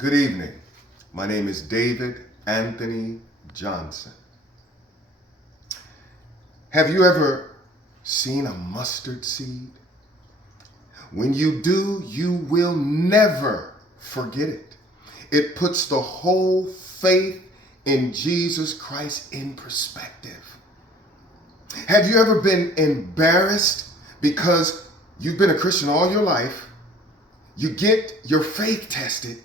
Good evening. My name is David Anthony Johnson. Have you ever seen a mustard seed? When you do, you will never forget it. It puts the whole faith in Jesus Christ in perspective. Have you ever been embarrassed because you've been a Christian all your life, you get your faith tested,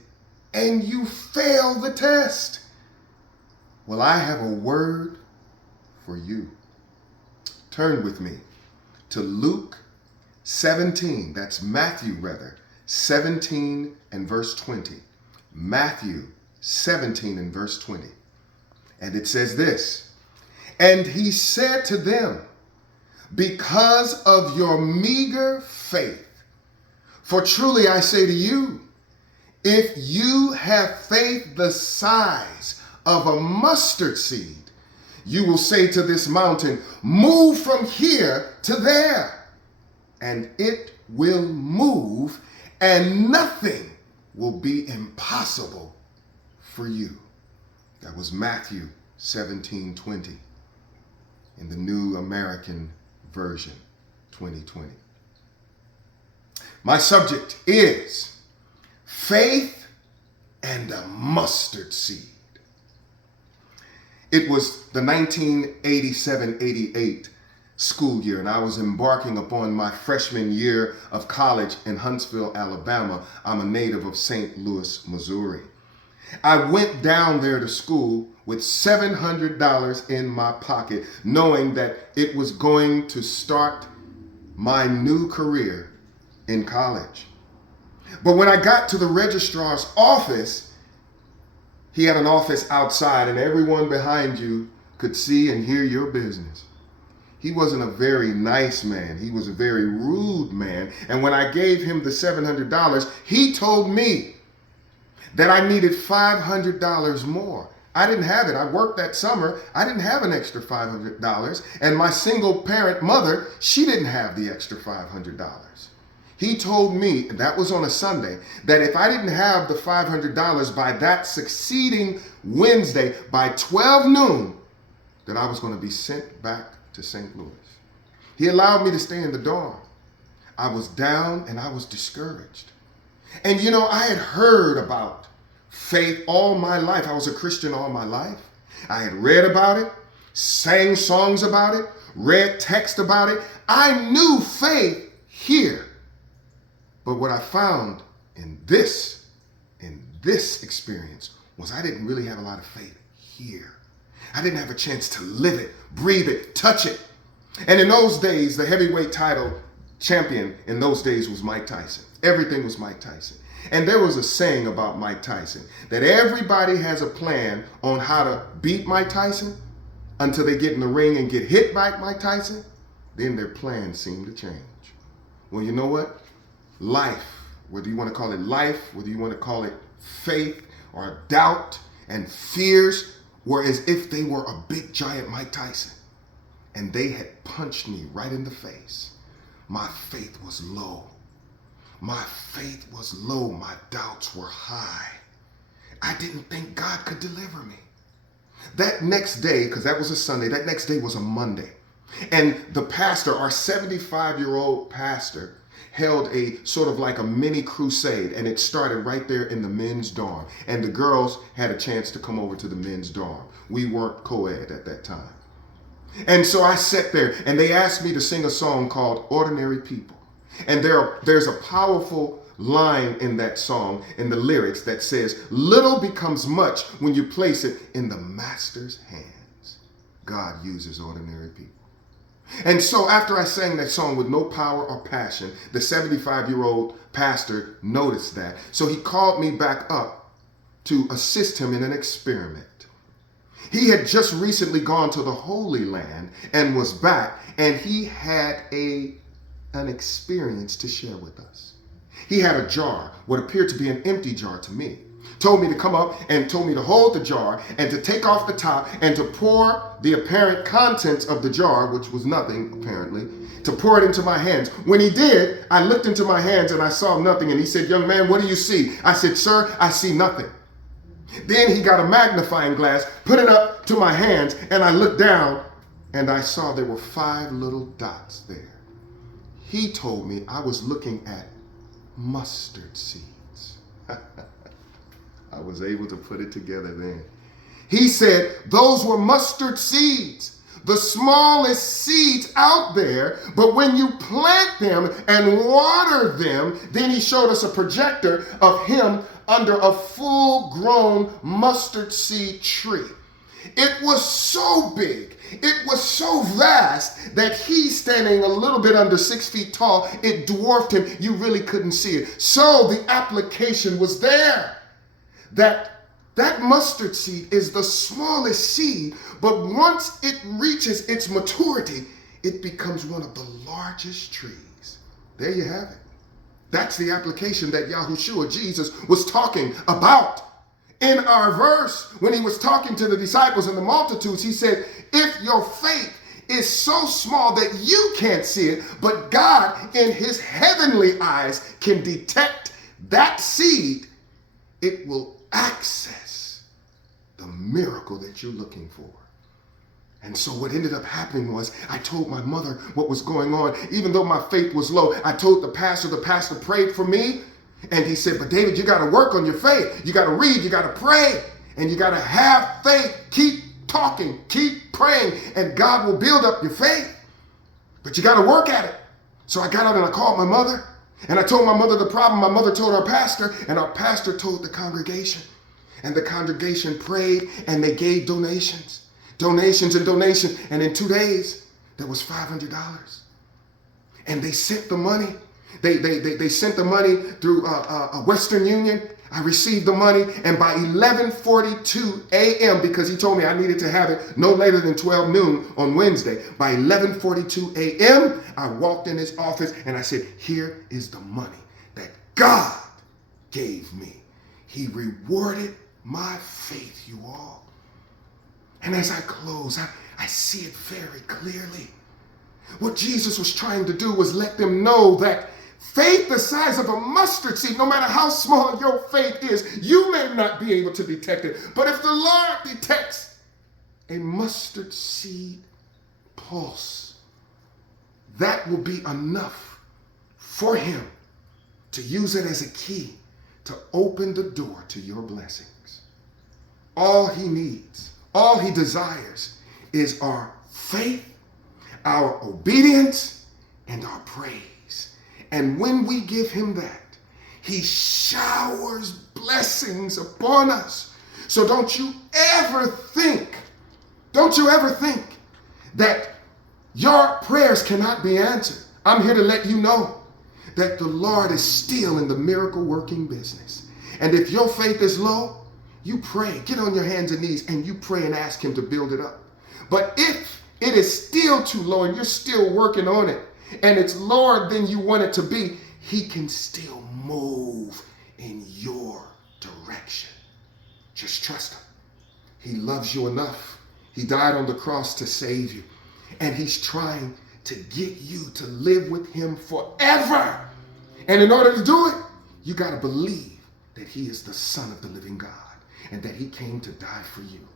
and you fail the test? Well, I have a word for you. Turn with me to Luke 17, that's Matthew 17 and verse 20. Matthew 17 and verse 20. And it says this, "And he said to them, because of your meager faith, for truly I say to you, if you have faith the size of a mustard seed, you will say to this mountain, move from here to there, and it will move, and nothing will be impossible for you." That was Matthew 17:20 in the New American Version 2020. My subject is faith and a mustard seed. It was the 1987-88 school year, and I was embarking upon my freshman year of college in Huntsville, Alabama. I'm a native of St. Louis, Missouri. I went down there to school with $700 in my pocket, knowing that it was going to start my new career in college. But when I got to the registrar's office, he had an office outside, and everyone behind you could see and hear your business. He wasn't a very nice man. He was a very rude man. And when I gave him the $700, he told me that I needed $500 more. I didn't have it. I worked that summer. I didn't have an extra $500. And my single parent mother, she didn't have the extra $500. He told me, and that was on a Sunday, that if I didn't have the $500 by that succeeding Wednesday by 12 noon, that I was going to be sent back to St. Louis. He allowed me to stay in the dorm. I was down and I was discouraged. And you know, I had heard about faith all my life. I was a Christian all my life. I had read about it, sang songs about it, read text about it. I knew faith here. But what I found in this experience was I didn't really have a lot of faith here. I didn't have a chance to live it, breathe it, touch it. And in those days, the heavyweight title champion in those days was Mike Tyson. Everything was Mike Tyson. And there was a saying about Mike Tyson that everybody has a plan on how to beat Mike Tyson until they get in the ring and get hit by Mike Tyson. Then their plans seem to change. Well, you know what? Life, whether you want to call it life, whether you want to call it faith or doubt and fears, were as if they were a big giant Mike Tyson. And they had punched me right in the face. My faith was low. My faith was low. My doubts were high. I didn't think God could deliver me. That next day, because that was a Sunday, that next day was a Monday. And the pastor, our 75-year-old pastor, held a sort of like a mini crusade, and it started right there in the men's dorm. And the girls had a chance to come over to the men's dorm. We weren't co-ed at that time. And so I sat there, and they asked me to sing a song called Ordinary People. And there's a powerful line in that song, in the lyrics, that says, little becomes much when you place it in the master's hands. God uses ordinary people. And so after I sang that song with no power or passion, the 75-year-old pastor noticed that. So he called me back up to assist him in an experiment. He had just recently gone to the Holy Land and was back, and he had an experience to share with us. He had a jar, what appeared to be an empty jar to me. Told me to come up and told me to hold the jar and to take off the top and to pour the apparent contents of the jar, which was nothing apparently, to pour it into my hands. When he did, I looked into my hands and I saw nothing. And he said, "Young man, what do you see?" I said, "Sir, I see nothing." Then he got a magnifying glass, put it up to my hands, and I looked down and I saw there were 5 little dots there. He told me I was looking at mustard seeds. I was able to put it together then. He said those were mustard seeds, the smallest seeds out there, but when you plant them and water them, then he showed us a projector of him under a full-grown mustard seed tree. It was so big, it was so vast that he, standing a little bit under 6 feet tall, it dwarfed him. You really couldn't see it. So the application was there. That mustard seed is the smallest seed, but once it reaches its maturity, it becomes one of the largest trees. There you have it. That's the application that Yahushua, Jesus, was talking about. In our verse, when he was talking to the disciples and the multitudes, he said, if your faith is so small that you can't see it, but God in his heavenly eyes can detect that seed, it will access the miracle that you're looking for. And so what ended up happening was I told my mother what was going on. Even though my faith was low, I told the pastor prayed for me. And he said, "But David, you got to work on your faith. You got to read, you got to pray, and you got to have faith. Keep talking, keep praying, and God will build up your faith. But you got to work at it." So I got out and I called my mother. And I told my mother the problem. My mother told our pastor, and our pastor told the congregation. And the congregation prayed, and they gave donations. Donations and donations. And in 2 days, there was $500. And they sent the money. They sent the money through Western Union. I received the money, and by 11:42 a.m., because he told me I needed to have it no later than 12 noon on Wednesday, by 11:42 a.m., I walked in his office and I said, "Here is the money that God gave me." He rewarded my faith, you all. And as I close, I see it very clearly. What Jesus was trying to do was let them know that faith the size of a mustard seed, no matter how small your faith is, you may not be able to detect it. But if the Lord detects a mustard seed pulse, that will be enough for him to use it as a key to open the door to your blessings. All he needs, all he desires is our faith, our obedience, and our praise. And when we give him that, he showers blessings upon us. So don't you ever think that your prayers cannot be answered. I'm here to let you know that the Lord is still in the miracle working business. And if your faith is low, you pray, get on your hands and knees and you pray and ask him to build it up. But if it is still too low and you're still working on it, and it's lower than you want it to be, he can still move in your direction. Just trust him. He loves you enough. He died on the cross to save you. And he's trying to get you to live with him forever. And in order to do it, you got to believe that he is the Son of the living God and that he came to die for you.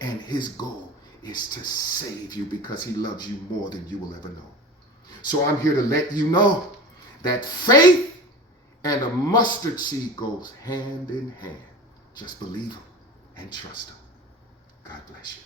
And his goal is to save you because he loves you more than you will ever know. So I'm here to let you know that faith and a mustard seed goes hand in hand. Just believe him and trust him. God bless you.